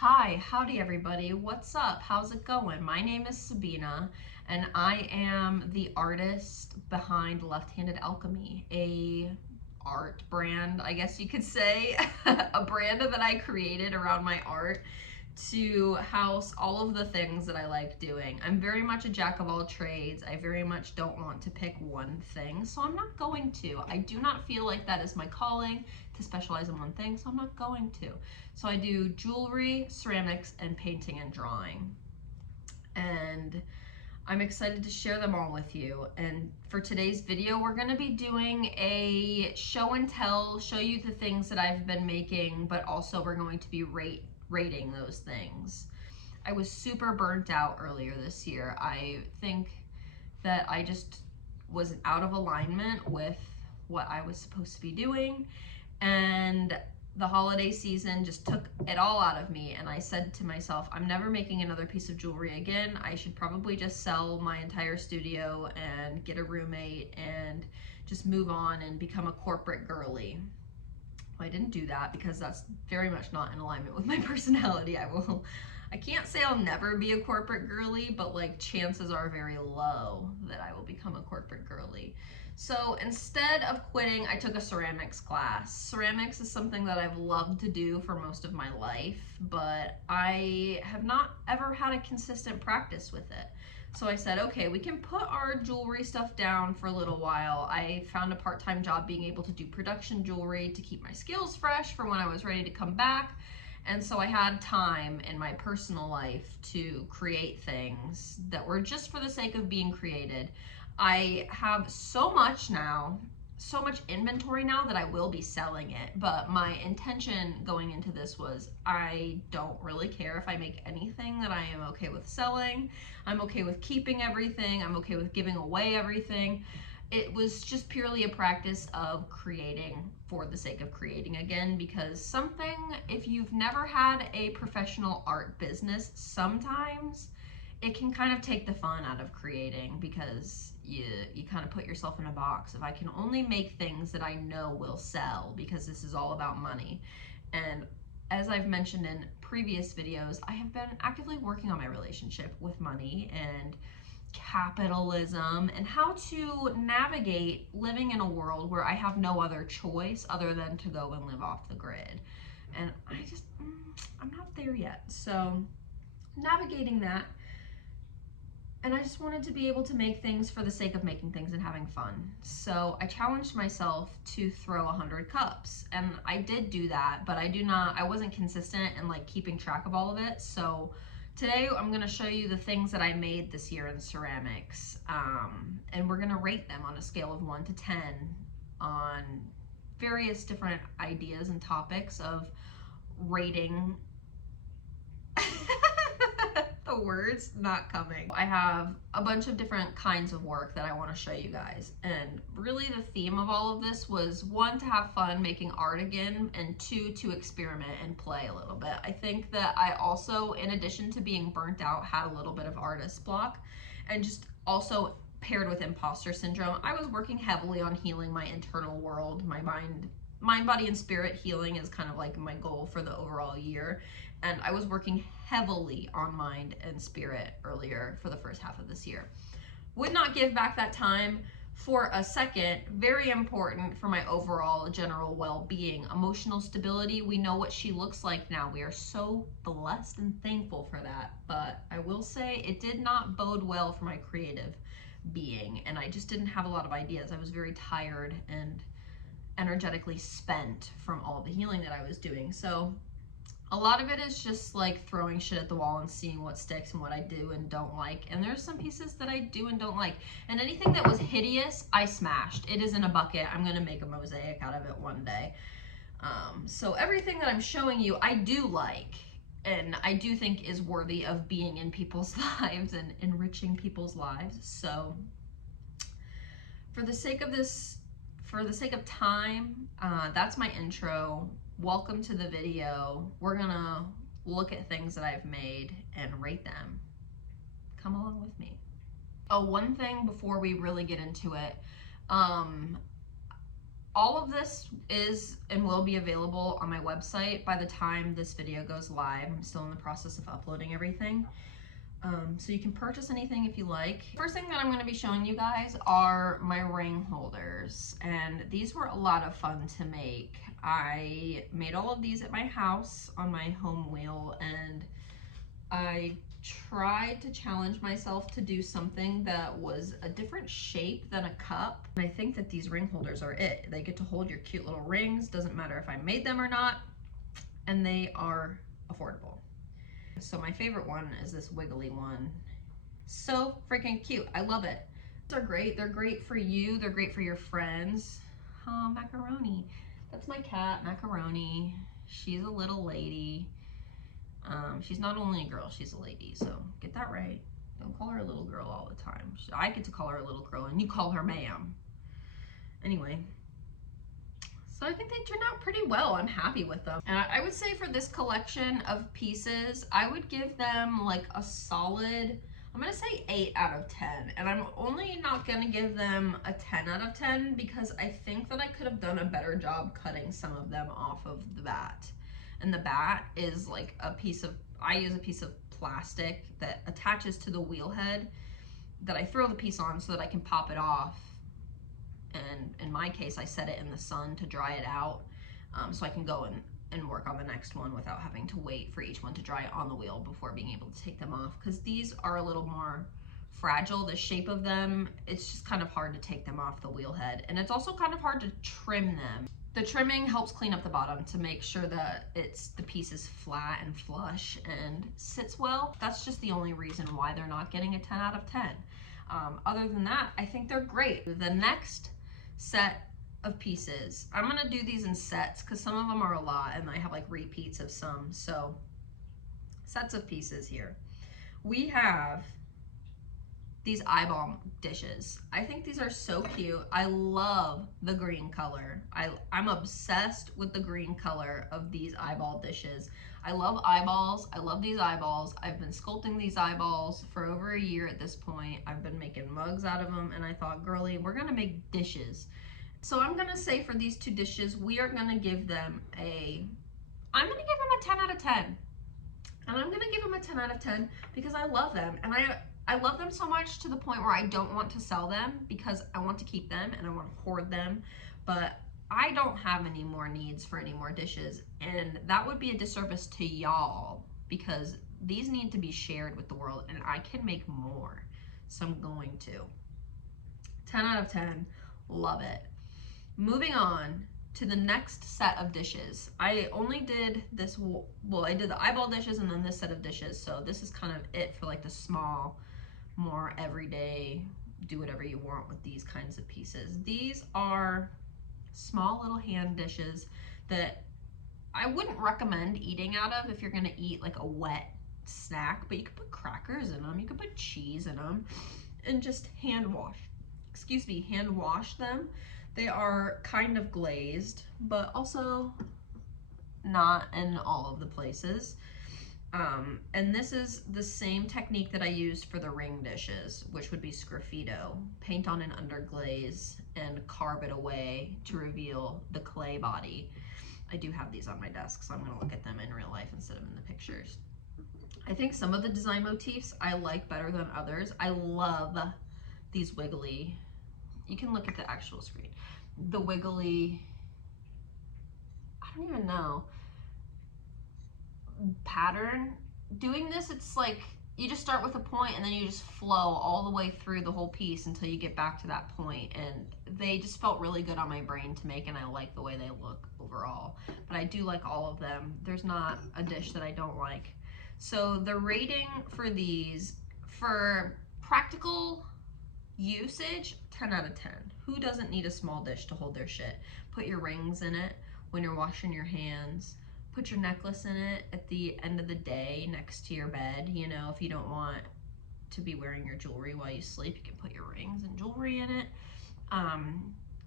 Hi, howdy everybody. What's up? How's it going? My name is Sabina and I am the artist behind Left-Handed Alchemy, a art brand, I guess you could say, a brand that I created around my art to house all of the things that I like doing. I'm very much a jack of all trades. I very much don't want to pick one thing, so I'm not going to. I do not feel like that is my calling to specialize in one thing, so I'm not going to. So I do jewelry, ceramics, and painting and drawing. And I'm excited to share them all with you. And for today's video, we're going to be doing a show and tell, show you the things that I've been making, but also we're going to be rating those things. I was super burnt out earlier this year. I think that I just was out of alignment with what I was supposed to be doing, and the holiday season just took it all out of me, and I said to myself, I'm never making another piece of jewelry again. I should probably just sell my entire studio and get a roommate and just move on and become a corporate girly. I didn't do that because that's very much not in alignment with my personality. I can't say I'll never be a corporate girly, but like chances are very low that I will become a corporate girly. So instead of quitting, I took a ceramics class. Ceramics is something that I've loved to do for most of my life, but I have not ever had a consistent practice with it. So I said, okay, we can put our jewelry stuff down for a little while. I found a part-time job being able to do production jewelry to keep my skills fresh for when I was ready to come back. And so I had time in my personal life to create things that were just for the sake of being created. I have so much now, so much inventory now that I will be selling it, but my intention going into this was I don't really care if I make anything that I am okay with selling. I'm okay with keeping everything. I'm okay with giving away everything. It was just purely a practice of creating for the sake of creating again, because something, if you've never had a professional art business, sometimes it can kind of take the fun out of creating, because you kind of put yourself in a box of, I can only make things that I know will sell because this is all about money. And as I've mentioned in previous videos, I have been actively working on my relationship with money and capitalism and how to navigate living in a world where I have no other choice other than to go and live off the grid. And I'm not there yet. So navigating that. And I just wanted to be able to make things for the sake of making things and having fun. So I challenged myself to throw 100 cups, and I did do that, but I wasn't consistent in like keeping track of all of it. So today I'm gonna show you the things that I made this year in ceramics, and we're gonna rate them on a scale of 1 to 10 on various different ideas and topics of rating. The words not coming. I have a bunch of different kinds of work that I want to show you guys, and really the theme of all of this was, 1, to have fun making art again, and 2, to experiment and play a little bit. I think that I also, in addition to being burnt out, had a little bit of artist block, and just also paired with imposter syndrome. I was working heavily on healing my internal world, my mind, body, and spirit healing is kind of like my goal for the overall year. And I was working heavily on mind and spirit earlier for the first half of this year. Would not give back that time for a second. Very important for my overall general well-being. Emotional stability, we know what she looks like now. We are so blessed and thankful for that. But I will say it did not bode well for my creative being, and I just didn't have a lot of ideas. I was very tired and energetically spent from all the healing that I was doing. So a lot of it is just like throwing shit at the wall and seeing what sticks and what I do and don't like. And there's some pieces that I do and don't like. And anything that was hideous, I smashed. It is in a bucket. I'm gonna make a mosaic out of it one day. So everything that I'm showing you, I do like, and I do think is worthy of being in people's lives and enriching people's lives. So for the sake of this, for the sake of time, that's my intro. Welcome to the video. We're gonna look at things that I've made and rate them. Come along with me. Oh, one thing before we really get into it, All of this is and will be available on my website by the time this video goes live. I'm still in the process of uploading everything. So you can purchase anything if you like. First thing that I'm going to be showing you guys are my ring holders, and these were a lot of fun to make. I made all of these at my house on my home wheel, and I tried to challenge myself to do something that was a different shape than a cup. And I think that these ring holders are it. They get to hold your cute little rings, doesn't matter if I made them or not, and they are affordable. So my favorite one is this wiggly one. So freaking cute. I love it. They're great. They're great for you. They're great for your friends. Oh, Macaroni. That's my cat, Macaroni. She's a little lady. She's not only a girl, she's a lady, so get that right. Don't call her a little girl all the time. I get to call her a little girl, and you call her ma'am. Anyway. So I think they turned out pretty well. I'm happy with them. And I would say for this collection of pieces, I would give them like a solid, I'm gonna say 8 out of 10. And I'm only not gonna give them a 10 out of 10 because I think that I could have done a better job cutting some of them off of the bat. And the bat is like a piece of, I use a piece of plastic that attaches to the wheel head that I throw the piece on so that I can pop it off. And in my case, I set it in the sun to dry it out, so I can go and work on the next one without having to wait for each one to dry on the wheel before being able to take them off, because these are a little more fragile. The shape of them, it's just kind of hard to take them off the wheel head, and it's also kind of hard to trim them. The trimming helps clean up the bottom to make sure that the piece is flat and flush and sits well. That's just the only reason why they're not getting a 10 out of 10. Other than that, I think they're great. The next set of pieces, I'm gonna do these in sets because some of them are a lot and I have like repeats of some. So sets of pieces here. We have these eyeball dishes. I think these are so cute. I love the green color. I'm obsessed with the green color of these eyeball dishes. I love eyeballs. I love these eyeballs. I've been sculpting these eyeballs for over a year at this point. I've been making mugs out of them, and I thought, girly, we're gonna make dishes. So I'm gonna say for these two dishes, we are gonna give them I'm gonna give them a 10 out of 10. And I'm gonna give them a 10 out of 10 because I love them. And I love them so much to the point where I don't want to sell them because I want to keep them and I want to hoard them. But I don't have any more needs for any more dishes, and that would be a disservice to y'all because these need to be shared with the world and I can make more. So I'm going to. 10 out of 10, love it. Moving on to the next set of dishes. I only did this, well, I did the eyeball dishes and then this set of dishes. So this is kind of it for like the small, more everyday, do whatever you want with these kinds of pieces. These are small little hand dishes that I wouldn't recommend eating out of if you're gonna eat like a wet snack, but you could put crackers in them, you could put cheese in them, and just hand wash them. They are kind of glazed, but also not in all of the places. And this is the same technique that I used for the ring dishes, which would be sgraffito. Paint on an underglaze and carve it away to reveal the clay body. I do have these on my desk, so I'm gonna look at them in real life instead of in the pictures. I think some of the design motifs I like better than others. I love these wiggly, you can look at the actual screen. The wiggly, I don't even know, pattern. Doing this, it's like you just start with a point and then you just flow all the way through the whole piece until you get back to that point, and they just felt really good on my brain to make, and I like the way they look overall. But I do like all of them. There's not a dish that I don't like. So the rating for these, for practical usage, 10 out of 10. Who doesn't need a small dish to hold their shit? Put your rings in it when you're washing your hands. Put your necklace in it at the end of the day next to your bed. You know, if you don't want to be wearing your jewelry while you sleep, you can put your rings and jewelry in it.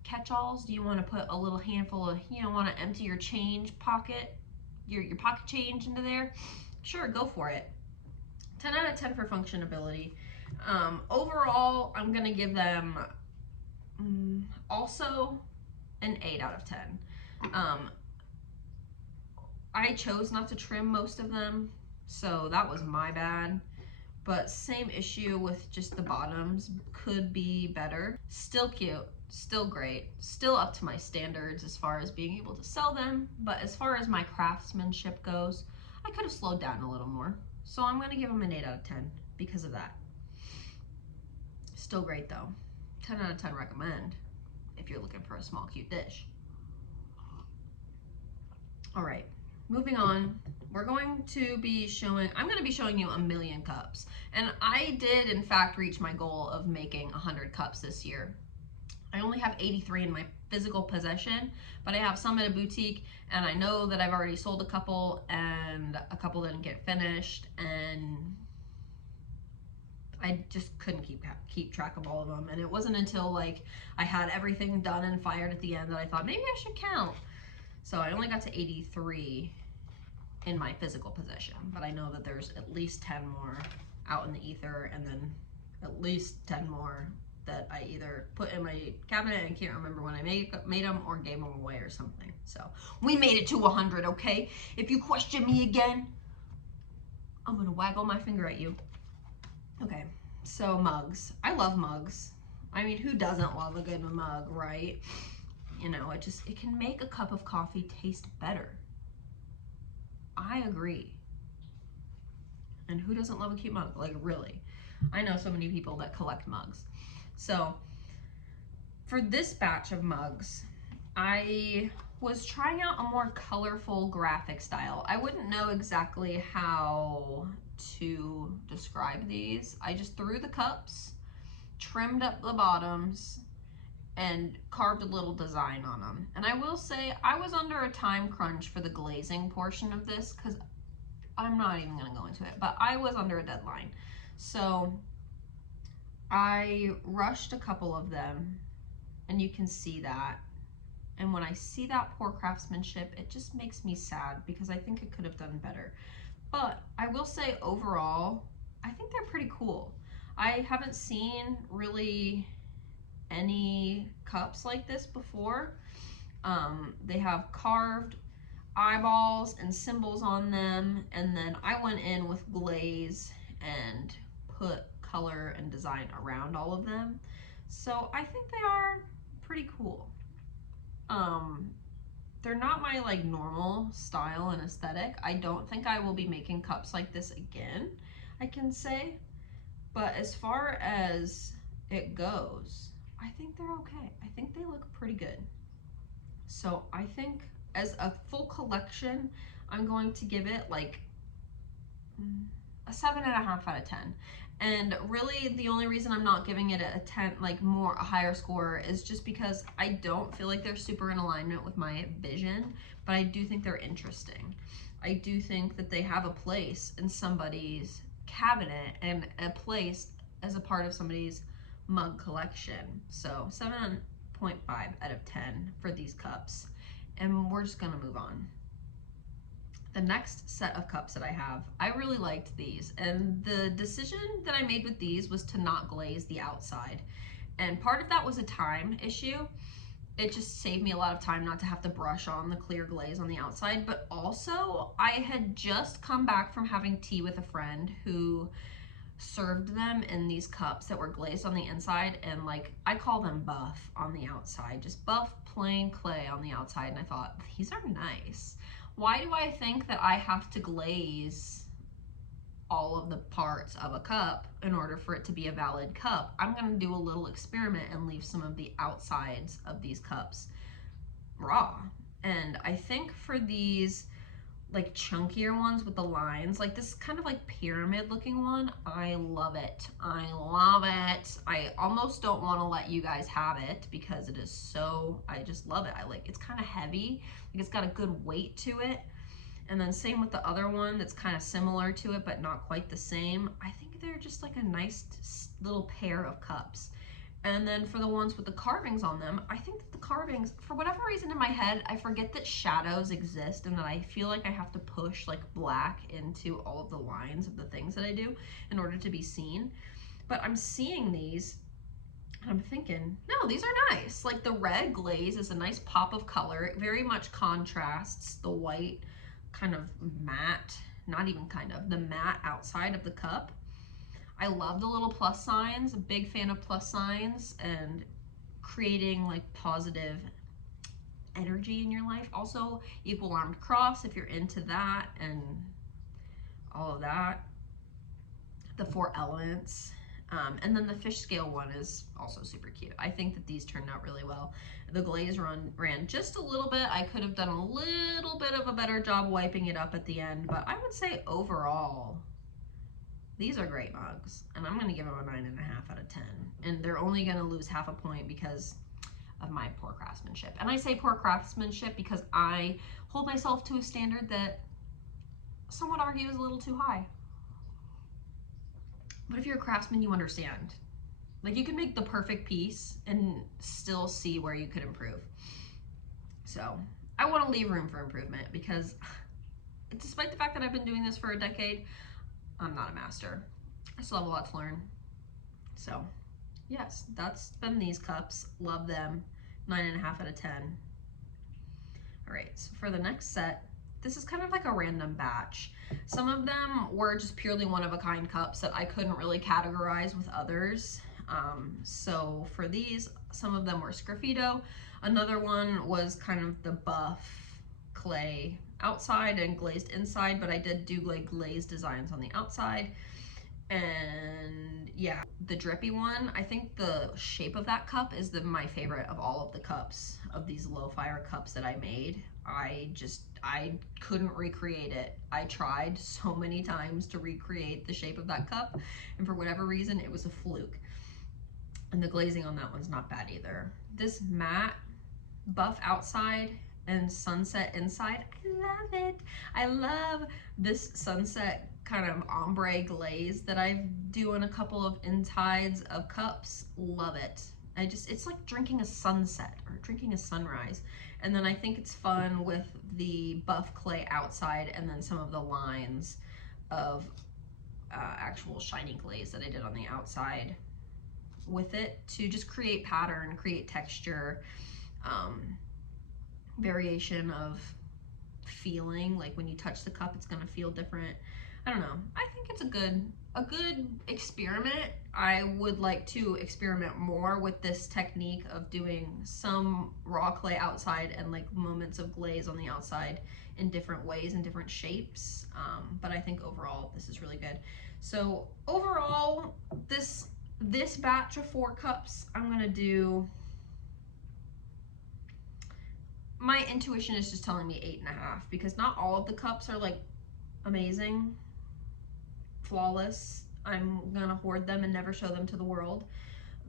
Catch-alls, do you want to put a little handful of, you know, want to empty your change pocket, your pocket change into there? Sure, go for it. 10 out of 10 for functionability. Overall, I'm gonna give them also an 8 out of 10. I chose not to trim most of them, so that was my bad. But same issue with just the bottoms, could be better. Still cute, still great, still up to my standards as far as being able to sell them, but as far as my craftsmanship goes, I could have slowed down a little more. So I'm gonna give them an 8 out of 10 because of that. Still great though. 10 out of 10 recommend if you're looking for a small cute dish. All right, moving on. I'm going to be showing you a million cups. And I did in fact reach my goal of making 100 cups this year. I only have 83 in my physical possession, but I have some at a boutique, and I know that I've already sold a couple and a couple didn't get finished, and I just couldn't keep track of all of them. And it wasn't until like I had everything done and fired at the end that I thought maybe I should count. So I only got to 83 in my physical possession, but I know that there's at least 10 more out in the ether, and then at least 10 more that I either put in my cabinet and can't remember when I made them or gave them away or something. So we made it to 100, okay? If you question me again, I'm gonna waggle my finger at you. Okay, so mugs. I love mugs. I mean, who doesn't love a good mug, right? You know, it can make a cup of coffee taste better. I agree. And who doesn't love a cute mug? Like, really. I know so many people that collect mugs. So for this batch of mugs, I was trying out a more colorful graphic style. I wouldn't know exactly how to describe these. I just threw the cups, trimmed up the bottoms, and carved a little design on them. And I will say I was under a time crunch for the glazing portion of this, because I'm not even going to go into it, but I was under a deadline. So I rushed a couple of them, and you can see that. And when I see that poor craftsmanship, it just makes me sad because I think it could have done better. But I will say overall, I think they're pretty cool. I haven't seen really any cups like this before. They have carved eyeballs and symbols on them, and then I went in with glaze and put color and design around all of them. So I think they are pretty cool. They're not my like normal style and aesthetic. I don't think I will be making cups like this again, I can say. But as far as it goes, I think they're okay. I think they look pretty good. So I think as a full collection, I'm going to give it like a 7.5 out of 10. And really the only reason I'm not giving it a 10, like a higher score, is just because I don't feel like they're super in alignment with my vision, but I do think they're interesting. I do think that they have a place in somebody's cabinet and a place as a part of somebody's mug collection. So 7.5 out of 10 for these cups. And we're just gonna move on. The next set of cups that I have, I really liked these, and the decision that I made with these was to not glaze the outside. And part of that was a time issue. It just saved me a lot of time not to have to brush on the clear glaze on the outside, but also I had just come back from having tea with a friend who served them in these cups that were glazed on the inside, and like I call them buff on the outside, just buff plain clay on the outside, and I thought, these are nice. Why do I think that I have to glaze all of the parts of a cup in order for it to be a valid cup? I'm going to do a little experiment and leave some of the outsides of these cups raw. And I think for these like chunkier ones with the lines, like this kind of like pyramid looking one, I love it. I love it. I almost don't want to let you guys have it because it is so, I just love it. It's kind of heavy, like it's got a good weight to it. And then same with the other one that's kind of similar to it but not quite the same. I think they're just like a nice little pair of cups. And then for the ones with the carvings on them, I think that the carvings, for whatever reason in my head, I forget that shadows exist and that I feel like I have to push like black into all of the lines of the things that I do in order to be seen. But I'm seeing these I'm thinking, no, these are nice. Like the red glaze is a nice pop of color. It very much contrasts the white kind of matte, not even kind of, the matte outside of the cup. I love the little plus signs, a big fan of plus signs and creating like positive energy in your life. Also, equal armed cross if you're into that and all of that. The 4 elements. And then the fish scale one is also super cute. I think that these turned out really well. The glaze ran just a little bit. I could have done a little bit of a better job wiping it up at the end, but I would say overall, these are great mugs. And I'm gonna give them a 9.5 out of 10. And they're only gonna lose half a point because of my poor craftsmanship. And I say poor craftsmanship because I hold myself to a standard that some would argue is a little too high. But if you're a craftsman, you understand. Like you can make the perfect piece and still see where you could improve. So I want to leave room for improvement because despite the fact that I've been doing this for a decade, I'm not a master. I still have a lot to learn. So yes, that's been these cups. Love them. 9.5 out of 10. All right, so for the next set, this is kind of like a random batch. Some of them were just purely one-of-a-kind cups that I couldn't really categorize with others. So for these, some of them were Sgraffito. Another one was kind of the buff clay outside and glazed inside, but I did do like glazed designs on the outside. And yeah, the drippy one, I think the shape of that cup is my favorite of all of the cups, of these low fire cups that I made. I couldn't recreate it. I tried so many times to recreate the shape of that cup, and for whatever reason, it was a fluke. And the glazing on that one's not bad either. This matte buff outside and sunset inside, I love it. I love this sunset kind of ombre glaze that I do in a couple of insides of cups. Love it. It's like drinking a sunset or drinking a sunrise. And then I think it's fun with the buff clay outside and then some of the lines of actual shiny glaze that I did on the outside with it to just create pattern, create texture, variation of feeling. Like when you touch the cup, it's gonna feel different. I don't know. I think it's a good experiment. I would like to experiment more with this technique of doing some raw clay outside and like moments of glaze on the outside in different ways and different shapes. But I think overall this is really good. So overall, this batch of 4 cups, I'm gonna do, my intuition is just telling me 8.5 because not all of the cups are like amazing, flawless. I'm gonna hoard them and never show them to the world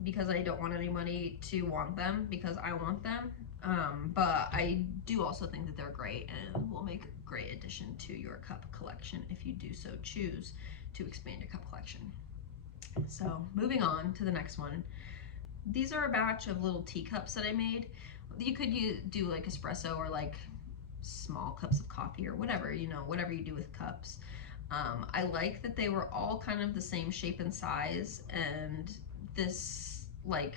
because I don't want anybody to want them because I want them. But I do also think that they're great and will make a great addition to your cup collection if you do so choose to expand your cup collection. So moving on to the next one. These are a batch of little teacups that I made. You could do like espresso or like small cups of coffee or whatever, you know, whatever you do with cups. I like that they were all kind of the same shape and size, and this like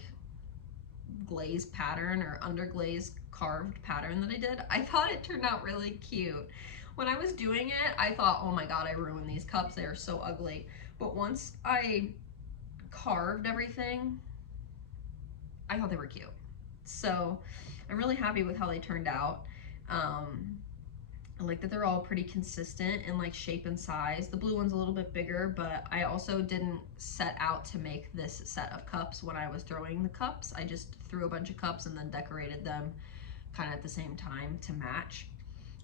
glaze pattern or underglaze carved pattern that I did, I thought it turned out really cute. When I was doing it, I thought, oh my god, I ruined these cups, they are so ugly. But once I carved everything, I thought they were cute. So I'm really happy with how they turned out. I like that they're all pretty consistent in like shape and size. The blue one's a little bit bigger, but I also didn't set out to make this set of cups when I was throwing the cups. I just threw a bunch of cups and then decorated them kind of at the same time to match.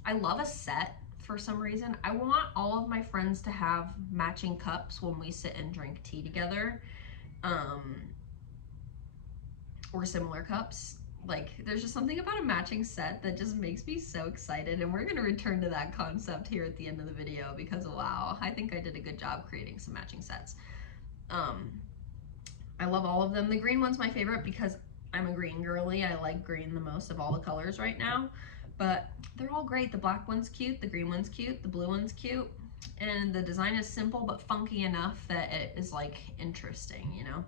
I love a set for some reason. I want all of my friends to have matching cups when we sit and drink tea together, or similar cups. Like there's just something about a matching set that just makes me so excited, and we're going to return to that concept here at the end of the video because wow, I think I did a good job creating some matching sets. I love all of them. The green one's my favorite because I'm a green girly. I like green the most of all the colors right now, but they're all great. The black one's cute, the green one's cute, the blue one's cute, and the design is simple but funky enough that it is like interesting, you know?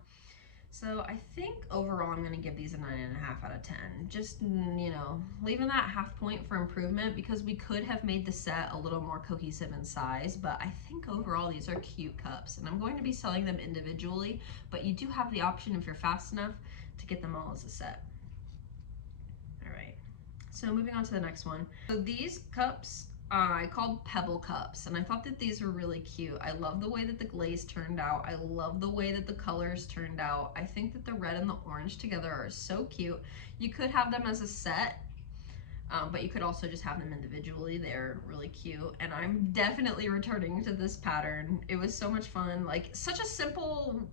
So I think overall I'm gonna give these a 9.5 out of 10. Just, you know, leaving that half point for improvement because we could have made the set a little more cohesive in size, but I think overall these are cute cups and I'm going to be selling them individually, but you do have the option if you're fast enough to get them all as a set. All right, so moving on to the next one. So these cups I called Pebble Cups, and I thought that these were really cute. I love the way that the glaze turned out. I love the way that the colors turned out. I think that the red and the orange together are so cute. You could have them as a set, but you could also just have them individually. They're really cute, and I'm definitely returning to this pattern. It was so much fun, like such a simple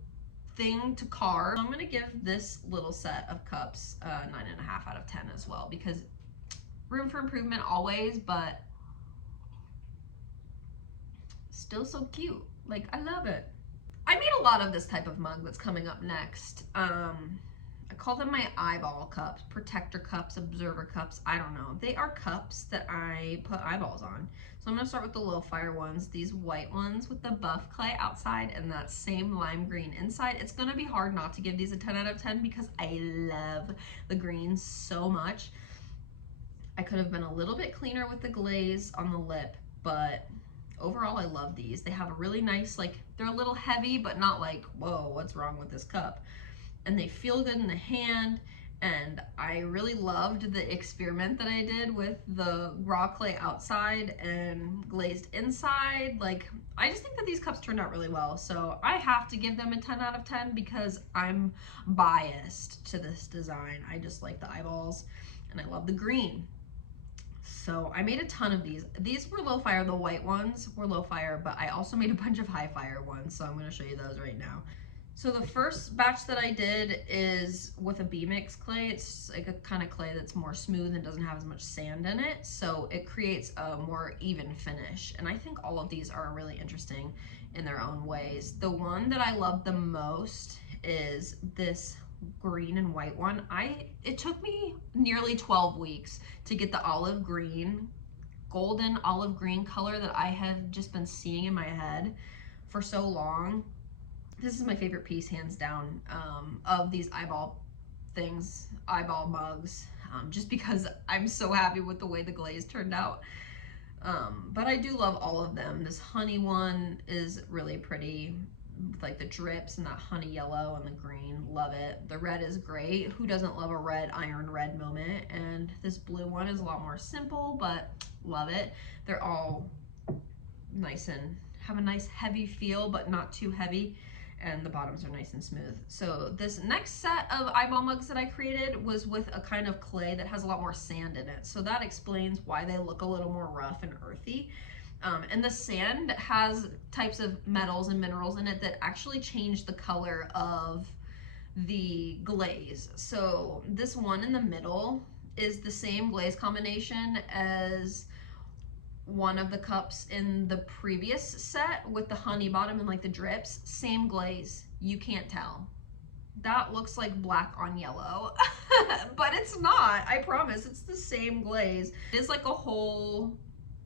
thing to carve. So I'm gonna give this little set of cups 9.5 out of 10 as well, because room for improvement always, but still so cute. Like, I love it. I made a lot of this type of mug that's coming up next. I call them my eyeball cups, protector cups, observer cups, I don't know. They are cups that I put eyeballs on. So I'm gonna start with the low fire ones, these white ones with the buff clay outside and that same lime green inside. It's gonna be hard not to give these a 10 out of 10 because I love the green so much. I could have been a little bit cleaner with the glaze on the lip, but overall I love these. They have a really nice, like, they're a little heavy, but not like, whoa, what's wrong with this cup? And they feel good in the hand, and I really loved the experiment that I did with the raw clay outside and glazed inside. Like, I just think that these cups turned out really well, so I have to give them a 10 out of 10 because I'm biased to this design. I just like the eyeballs, and I love the green. So I made a ton of these. These were low fire, the white ones were low fire, but I also made a bunch of high fire ones, so I'm gonna show you those right now. So the first batch that I did is with a B-mix clay. It's like a kind of clay that's more smooth and doesn't have as much sand in it, so it creates a more even finish. And I think all of these are really interesting in their own ways. The one that I love the most is this green and white one. It took me nearly 12 weeks to get the olive green, golden olive green color that I have just been seeing in my head for so long. This is my favorite piece, hands down, of these eyeball things, eyeball mugs, just because I'm so happy with the way the glaze turned out. But I do love all of them. This honey one is really pretty, with like the drips and that honey yellow and the green, love it. The red is great. Who doesn't love a red, iron red moment? And this blue one is a lot more simple, but love it. They're all nice and have a nice heavy feel, but not too heavy. And the bottoms are nice and smooth. So this next set of eyeball mugs that I created was with a kind of clay that has a lot more sand in it. So that explains why they look a little more rough and earthy. And the sand has types of metals and minerals in it that actually change the color of the glaze. So this one in the middle is the same glaze combination as one of the cups in the previous set with the honey bottom and like the drips. Same glaze. You can't tell. That looks like black on yellow, but it's not. I promise. It's the same glaze. It is like a whole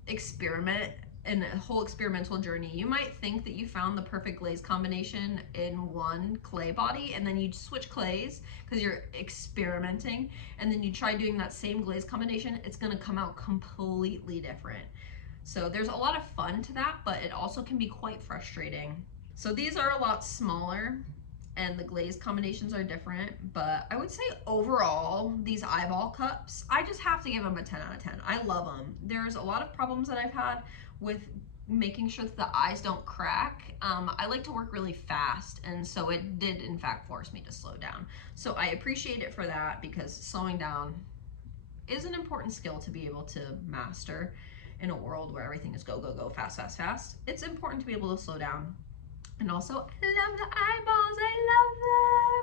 experiment and a whole experimental journey. You might think that you found the perfect glaze combination in one clay body, and then you switch clays because you're experimenting, and then you try doing that same glaze combination. It's gonna come out completely different. So there's a lot of fun to that, but it also can be quite frustrating. So these are a lot smaller and the glaze combinations are different, but I would say overall, these eyeball cups, I just have to give them a 10 out of 10. I love them. There's a lot of problems that I've had with making sure that the eyes don't crack. I like to work really fast, and so it did in fact force me to slow down. So I appreciate it for that, because slowing down is an important skill to be able to master in a world where everything is go, go, go, fast, fast, fast. It's important to be able to slow down. And also, I love the eyeballs. I love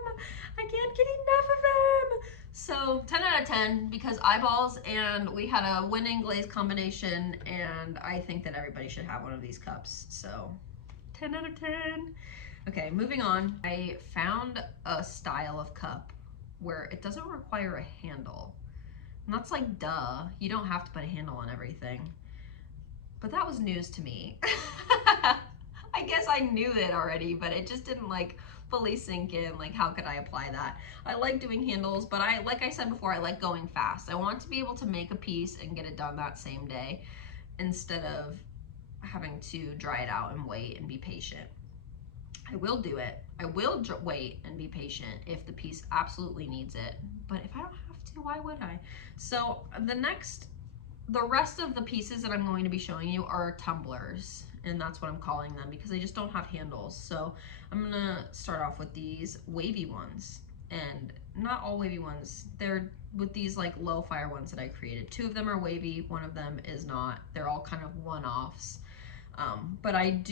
them. I can't get enough of them. So 10 out of 10 because eyeballs, and we had a winning glaze combination, and I think that everybody should have one of these cups. So 10 out of 10. Okay, moving on. I found a style of cup where it doesn't require a handle. And that's like, duh, you don't have to put a handle on everything. But that was news to me. I guess I knew it already, but it just didn't like fully sink in. Like, how could I apply that? I like doing handles, but like I said before, I like going fast. I want to be able to make a piece and get it done that same day instead of having to dry it out and wait and be patient. I will do it. I will wait and be patient if the piece absolutely needs it. But if I don't have to, why would I? So the rest of the pieces that I'm going to be showing you are tumblers, and that's what I'm calling them because they just don't have handles. So I'm gonna start off with these wavy ones, and not all wavy ones. They're with these like low fire ones that I created. 2 of them are wavy, 1 of them is not. They're all kind of one-offs. But I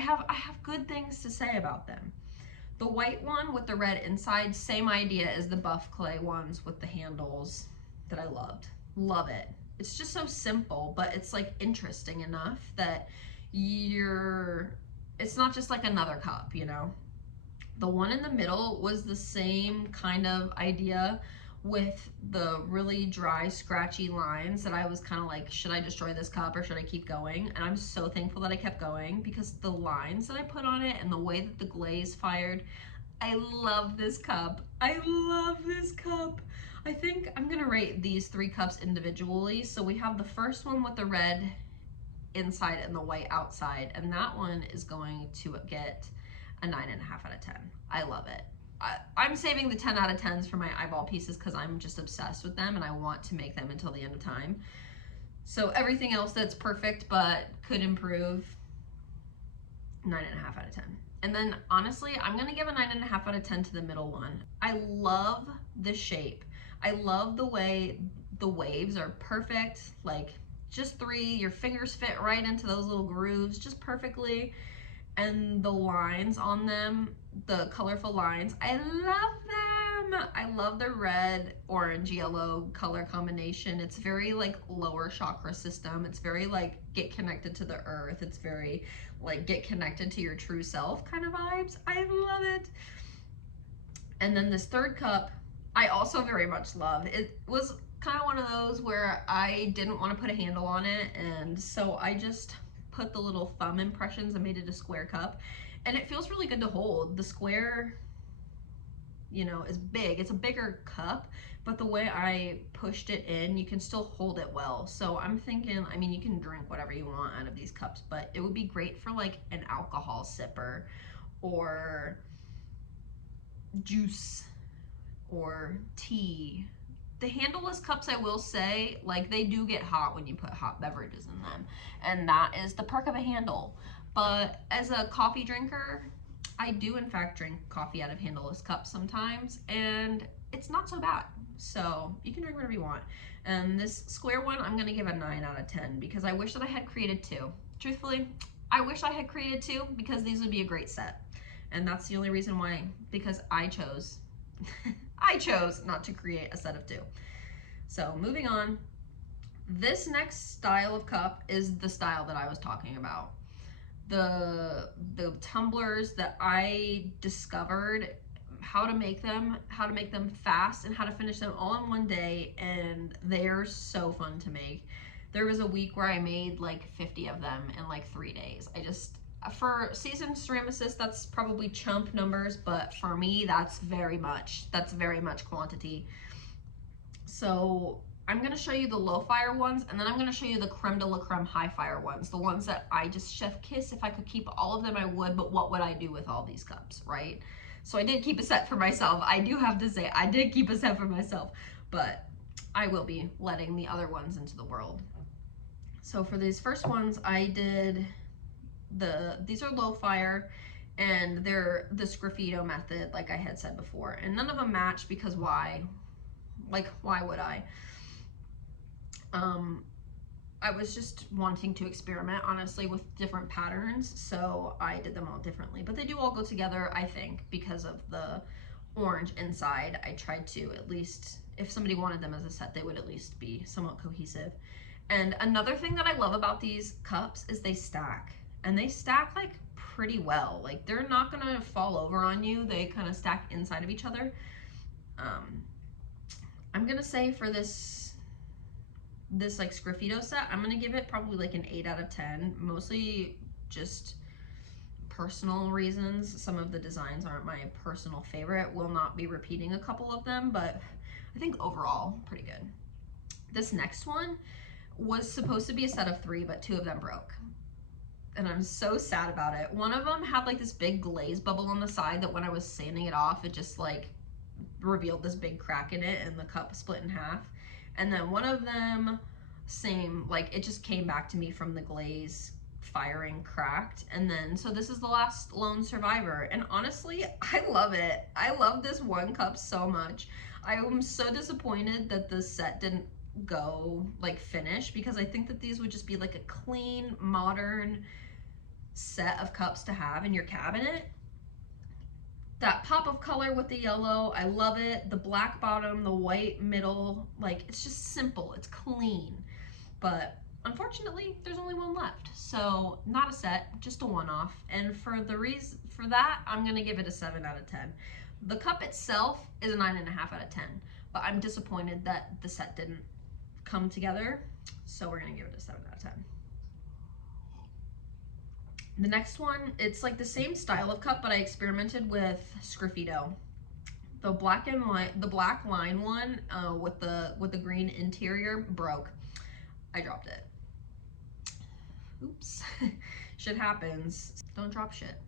have good things to say about them. The white one with the red inside, same idea as the buff clay ones with the handles that I loved. Love it. It's just so simple, but it's like interesting enough that it's not just like another cup, you know? The one in the middle was the same kind of idea with the really dry, scratchy lines that I was kind of like, should I destroy this cup or should I keep going? And I'm so thankful that I kept going because the lines that I put on it and the way that the glaze fired, I love this cup. I love this cup. I think I'm gonna rate these 3 cups individually. So we have the first one with the red inside and the white outside, and that one is going to get a 9.5 out of 10. I love it. I'm saving the 10 out of 10s for my eyeball pieces because I'm just obsessed with them and I want to make them until the end of time. So everything else that's perfect but could improve, 9.5 out of 10. And then honestly, I'm gonna give a 9.5 out of 10 to the middle one. I love the shape. I love the way the waves are perfect, like just 3, your fingers fit right into those little grooves just perfectly. And the lines on them, the colorful lines, I love them. I love the red, orange, yellow color combination. It's very like lower chakra system. It's very like get connected to the earth. It's very like get connected to your true self kind of vibes. I love it. And then this third cup, I also very much love. It was kind of one of those where I didn't want to put a handle on it, and so I just put the little thumb impressions and made it a square cup, and it feels really good to hold. The square, you know, is big. It's a bigger cup, but the way I pushed it in, you can still hold it well. So I'm thinking, I mean, you can drink whatever you want out of these cups, but it would be great for like an alcohol sipper or juice or tea. The handleless cups, I will say, like they do get hot when you put hot beverages in them, and that is the perk of a handle. But as a coffee drinker, I do in fact drink coffee out of handleless cups sometimes, and it's not so bad. So you can drink whatever you want. And this square one, I'm gonna give a 9 out of 10 because I wish that I had created 2. Truthfully, I wish I had created 2 because these would be a great set. And that's the only reason why, because I chose not to create a set of 2. So moving on, this next style of cup is the style that I was talking about. The tumblers that I discovered how to make them fast and how to finish them all in one day, and they're so fun to make. There was a week where I made like 50 of them in like 3 days. For seasoned ceramicists, that's probably chump numbers, but for me, that's very much quantity. So I'm gonna show you the low fire ones, and then I'm gonna show you the creme de la creme high fire ones, the ones that I just chef kiss. If I could keep all of them, I would, but what would I do with all these cups, right? So I did keep a set for myself. I do have to say, I did keep a set for myself, but I will be letting the other ones into the world. So for these first ones, I did these are low fire, and they're the sgraffito method, like I had said before, and none of them match because why? Like, why would I? I was just wanting to experiment, honestly, with different patterns, so I did them all differently. But they do all go together, I think, because of the orange inside. I tried to, at least, if somebody wanted them as a set, they would at least be somewhat cohesive. And another thing that I love about these cups is they stack. And they stack, like, pretty well. Like, they're not gonna fall over on you. They kind of stack inside of each other. I'm gonna say for this like sgraffito set, I'm gonna give it probably like an 8 out of 10, mostly just personal reasons, some of the designs aren't my personal favorite. Will not be repeating a couple of them, but I think overall pretty good. This next one was supposed to be a set of 3, but 2 of them broke. And I'm so sad about it. One of them had like this big glaze bubble on the side that when I was sanding it off, it just like revealed this big crack in it and the cup split in half. And then one of them, same, like it just came back to me from the glaze firing cracked. And then, so this is the last lone survivor. And honestly, I love it. I love this one cup so much. I am so disappointed that the set didn't go like finish, because I think that these would just be like a clean, modern set of cups to have in your cabinet. That pop of color with the yellow, I love it. The black bottom, the white middle, like it's just simple, it's clean. But unfortunately, there's only one left. So not a set, just a one-off. And for that, I'm gonna give it a 7 out of 10. The cup itself is a 9.5 out of 10, but I'm disappointed that the set didn't come together. So we're gonna give it a 7 out of 10. The next one, it's like the same style of cup, but I experimented with Sgraffito. The black line one with the green interior broke. I dropped it. Oops. Shit happens. Don't drop shit.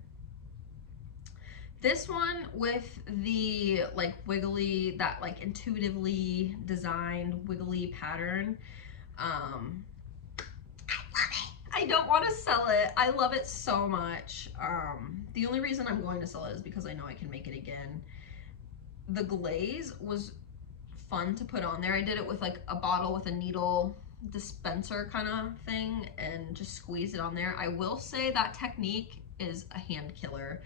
This one with the like wiggly, that like intuitively designed wiggly pattern. I love it. I don't want to sell it. I love it so much. The only reason I'm going to sell it is because I know I can make it again. The glaze was fun to put on there. I did it with like a bottle with a needle dispenser kind of thing and just squeeze it on there. I will say that technique is a hand killer.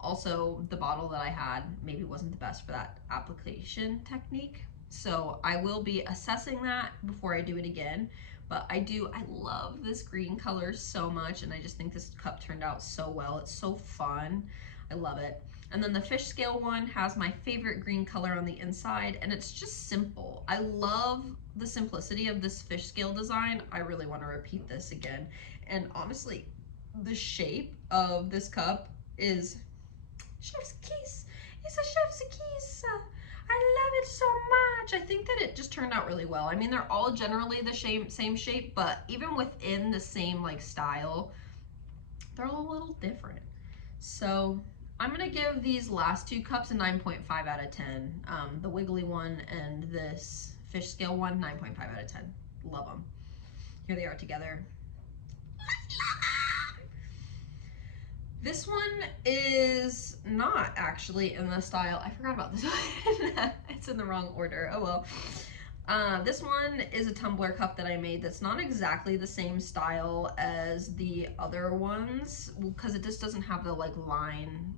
Also, the bottle that I had maybe wasn't the best for that application technique. So I will be assessing that before I do it again. But I love this green color so much, and I just think this cup turned out so well. It's so fun. I love it. And then the fish scale one has my favorite green color on the inside, and it's just simple. I love the simplicity of this fish scale design. I really want to repeat this again. And honestly, the shape of this cup is chef's kiss. It's a chef's kiss. I love it so much. I think that it just turned out really well. I mean, they're all generally the same shape, but even within the same like style, they're all a little different. So I'm gonna give these last 2 cups a 9.5 out of 10. The wiggly one and this fish scale one, 9.5 out of 10. Love them. Here they are together. This one is not actually in the style. I forgot about this one. It's in the wrong order. Oh well. This one is a tumbler cup that I made that's not exactly the same style as the other ones, because it just doesn't have the like line.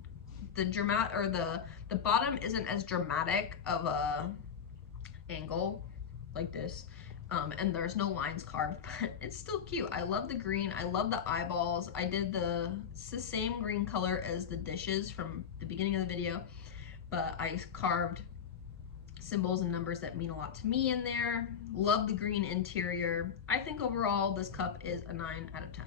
The bottom isn't as dramatic of a angle like this. And there's no lines carved, but it's still cute. I love the green. I love the eyeballs. It's the same green color as the dishes from the beginning of the video, but I carved symbols and numbers that mean a lot to me in there. Love the green interior. I think overall this cup is a 9 out of 10.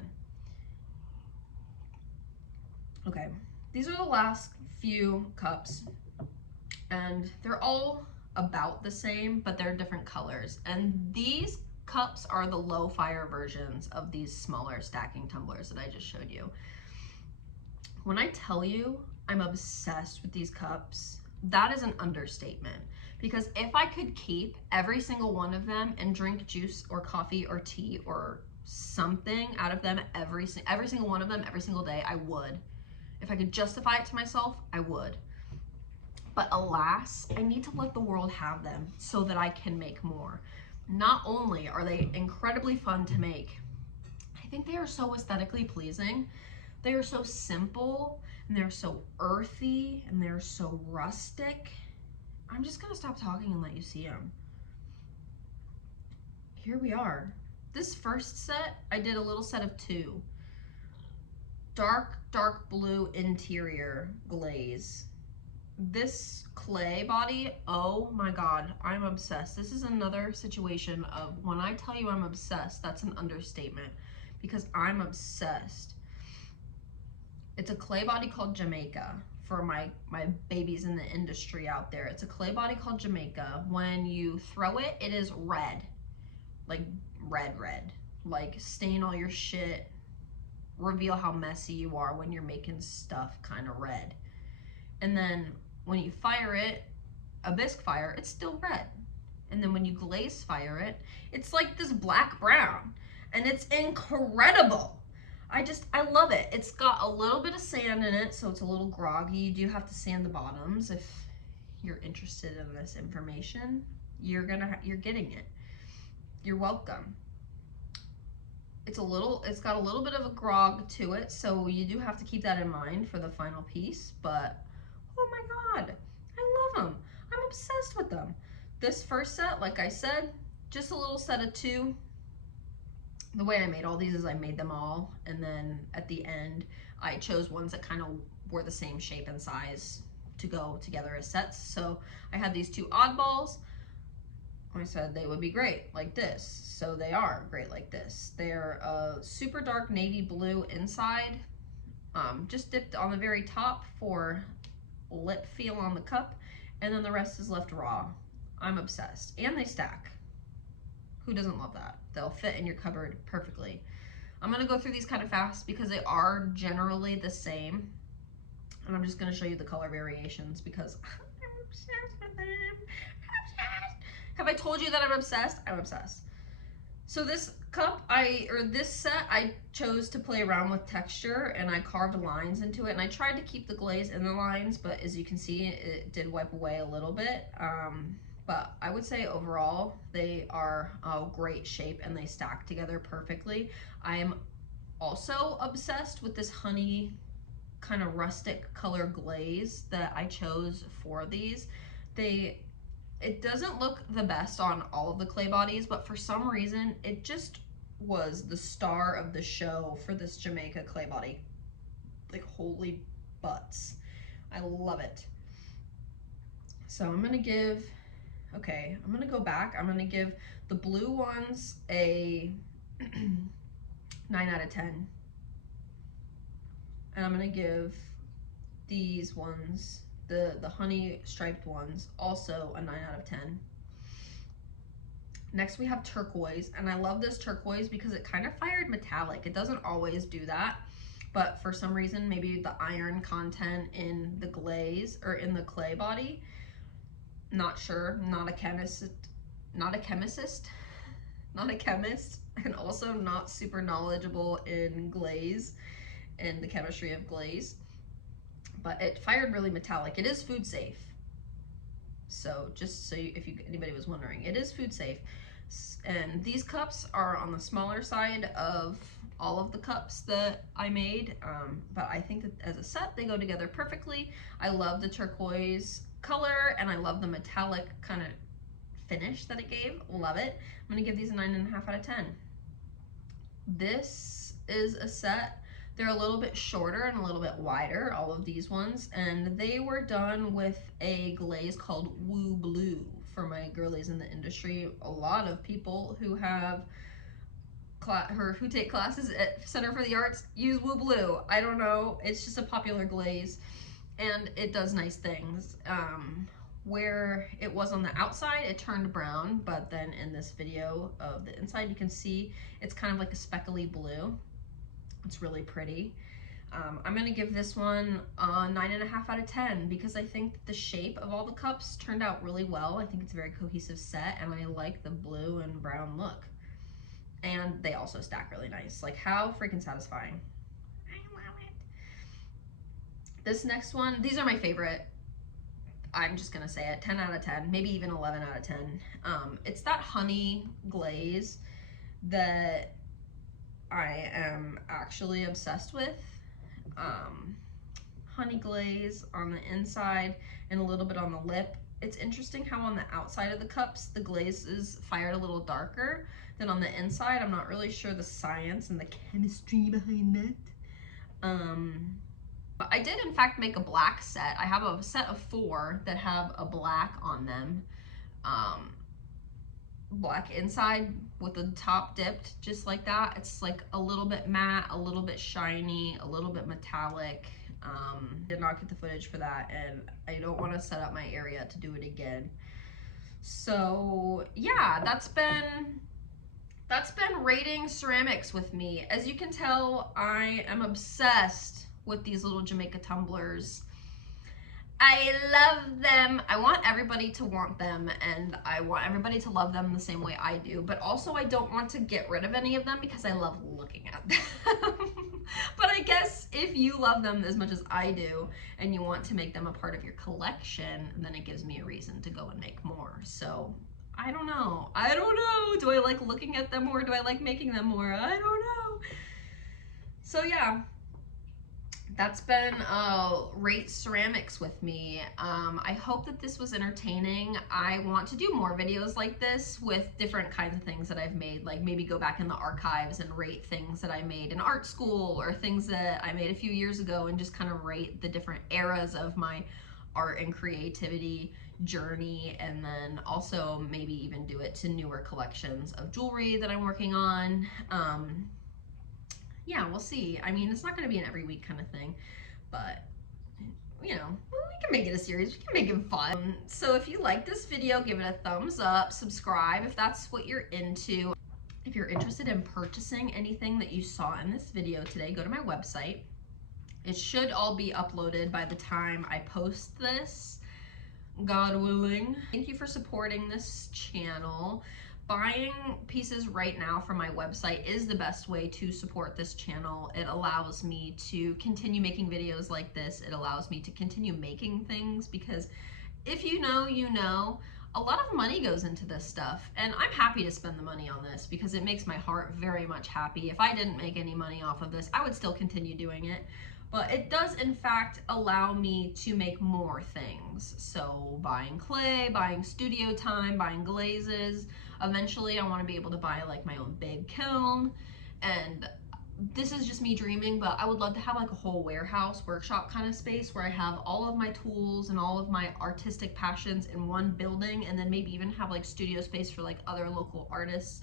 Okay, these are the last few cups, and they're all about the same, but they're different colors. And these cups are the low fire versions of these smaller stacking tumblers that I just showed you. When I tell you I'm obsessed with these cups, that is an understatement. Because if I could keep every single one of them and drink juice or coffee or tea or something out of them every single one of them every single day, I would. If I could justify it to myself, I would. But alas, I need to let the world have them so that I can make more. Not only are they incredibly fun to make, I think they are so aesthetically pleasing. They are so simple, and they're so earthy, and they're so rustic. I'm just gonna stop talking and let you see them. Here we are. This first set, I did a little set of 2. Dark blue interior glaze. This clay body, oh my god, I'm obsessed. This is another situation of when I tell you I'm obsessed, that's an understatement, because I'm obsessed. It's a clay body called Jamaica for my babies in the industry out there. It's a clay body called Jamaica. When you throw it, it is red, like red, like stain all your shit, reveal how messy you are when you're making stuff kind of red. And then when you fire it, a bisque fire, it's still red. And then when you glaze fire it, it's like this black brown, and it's incredible. I love it. It's got a little bit of sand in it, so it's a little groggy. You do have to sand the bottoms. If you're interested in this information, you're getting it. You're welcome. It's got a little bit of a grog to it, so you do have to keep that in mind for the final piece, but oh my God, I love them. I'm obsessed with them. This first set, like I said, just a little set of 2. The way I made all these is I made them all, and then at the end I chose ones that kind of were the same shape and size to go together as sets. So I had these 2 oddballs. I said they would be great like this, so they are great like this. They're a super dark navy blue inside, just dipped on the very top for lip feel on the cup, and then the rest is left raw. I'm obsessed. And they stack. Who doesn't love that? They'll fit in your cupboard perfectly. I'm gonna go through these kind of fast because they are generally the same. And I'm just gonna show you the color variations because I'm obsessed with them. I'm obsessed. Have I told you that I'm obsessed? I'm obsessed. So this cup, this set, I chose to play around with texture, and I carved lines into it, and I tried to keep the glaze in the lines, but as you can see, it did wipe away a little bit. But I would say overall, they are a great shape and they stack together perfectly. I am also obsessed with this honey kind of rustic color glaze that I chose for these. It doesn't look the best on all of the clay bodies, but for some reason, it just was the star of the show for this Jamaica clay body. Like, holy butts. I love it. So I'm gonna go back. I'm gonna give the blue ones a 9 out of 10. And I'm gonna give these ones, the honey striped ones, also a 9 out of 10. Next we have turquoise, and I love this turquoise because it kind of fired metallic. It doesn't always do that, but for some reason, maybe the iron content in the glaze or in the clay body, not sure, not a chemist, and also not super knowledgeable in glaze and the chemistry of glaze, but it fired really metallic. It is food safe. So just so anybody was wondering, it is food safe. And these cups are on the smaller side of all of the cups that I made, but I think that as a set, they go together perfectly. I love the turquoise color, and I love the metallic kind of finish that it gave. Love it. I'm gonna give these a 9.5 out of 10. This is a set. They're a little bit shorter and a little bit wider, all of these ones, and they were done with a glaze called Woo Blue for my girlies in the industry. A lot of people who have who take classes at Center for the Arts use Woo Blue. I don't know, it's just a popular glaze, and it does nice things. Where it was on the outside, it turned brown, but then in this video of the inside, you can see it's kind of like a speckly blue. It's really pretty. I'm gonna give this one a 9.5 out of 10 because I think the shape of all the cups turned out really well. I think it's a very cohesive set, and I like the blue and brown look. And they also stack really nice. Like, how freaking satisfying. I love it. This next one, these are my favorite. I'm just gonna say it, 10 out of 10, maybe even 11 out of 10. It's that honey glaze that I am actually obsessed with. Honey glaze on the inside and a little bit on the lip. It's interesting how on the outside of the cups, the glaze is fired a little darker than on the inside. I'm not really sure the science and the chemistry behind that. I did in fact make a black set. I have a set of 4 that have a black on them. Black inside, with the top dipped just like that. It's like a little bit matte, a little bit shiny, a little bit metallic. Did not get the footage for that, and I don't want to set up my area to do it again. So yeah, that's been rating ceramics with me. As you can tell, I am obsessed with these little Jamaica tumblers. I love them. I want everybody to want them, and I want everybody to love them the same way I do, but also I don't want to get rid of any of them because I love looking at them. But I guess if you love them as much as I do and you want to make them a part of your collection, then it gives me a reason to go and make more. So I don't know. Do I like looking at them more? Do I like making them more? I don't know. So yeah, that's been Rate Ceramics with me. I hope that this was entertaining. I want to do more videos like this with different kinds of things that I've made, like maybe go back in the archives and rate things that I made in art school or things that I made a few years ago, and just kind of rate the different eras of my art and creativity journey, and then also maybe even do it to newer collections of jewelry that I'm working on. Yeah, we'll see. I mean, it's not going to be an every week kind of thing, but you know, we can make it a series. We can make it fun. So if you like this video, give it a thumbs up, subscribe if that's what you're into. If you're interested in purchasing anything that you saw in this video today, go to my website. It should all be uploaded by the time I post this, God willing. Thank you for supporting this channel. Buying pieces right now from my website is the best way to support this channel. It allows me to continue making videos like this. It allows me to continue making things, because if you know, you know, a lot of money goes into this stuff, and I'm happy to spend the money on this because it makes my heart very much happy. If I didn't make any money off of this, I would still continue doing it. But it does in fact allow me to make more things. So buying clay, buying studio time, buying glazes. Eventually I want to be able to buy like my own big kiln, and this is just me dreaming, but I would love to have like a whole warehouse, workshop kind of space where I have all of my tools and all of my artistic passions in one building, and then maybe even have like studio space for like other local artists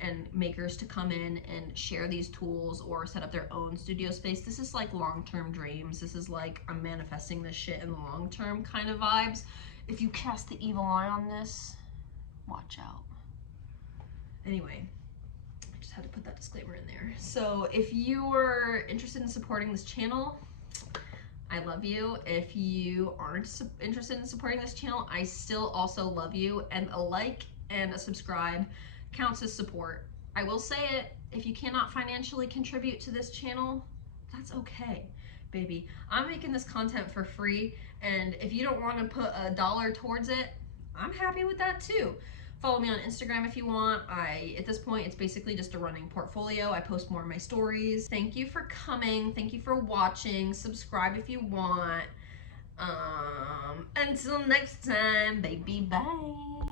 and makers to come in and share these tools or set up their own studio space. This is like long-term dreams. This is like I'm manifesting this shit in the long-term kind of vibes. If you cast the evil eye on this, watch out. Anyway, I just had to put that disclaimer in there. So if you're interested in supporting this channel, I love you. If you aren't interested in supporting this channel, I still also love you, and a like and a subscribe counts as support. I will say it, if you cannot financially contribute to this channel, that's okay, baby. I'm making this content for free, and if you don't want to put $1 towards it, I'm happy with that too. Follow me on Instagram if you want. At this point, it's basically just a running portfolio. I post more of my stories. Thank you for coming. Thank you for watching. Subscribe if you want. Until next time, baby, bye.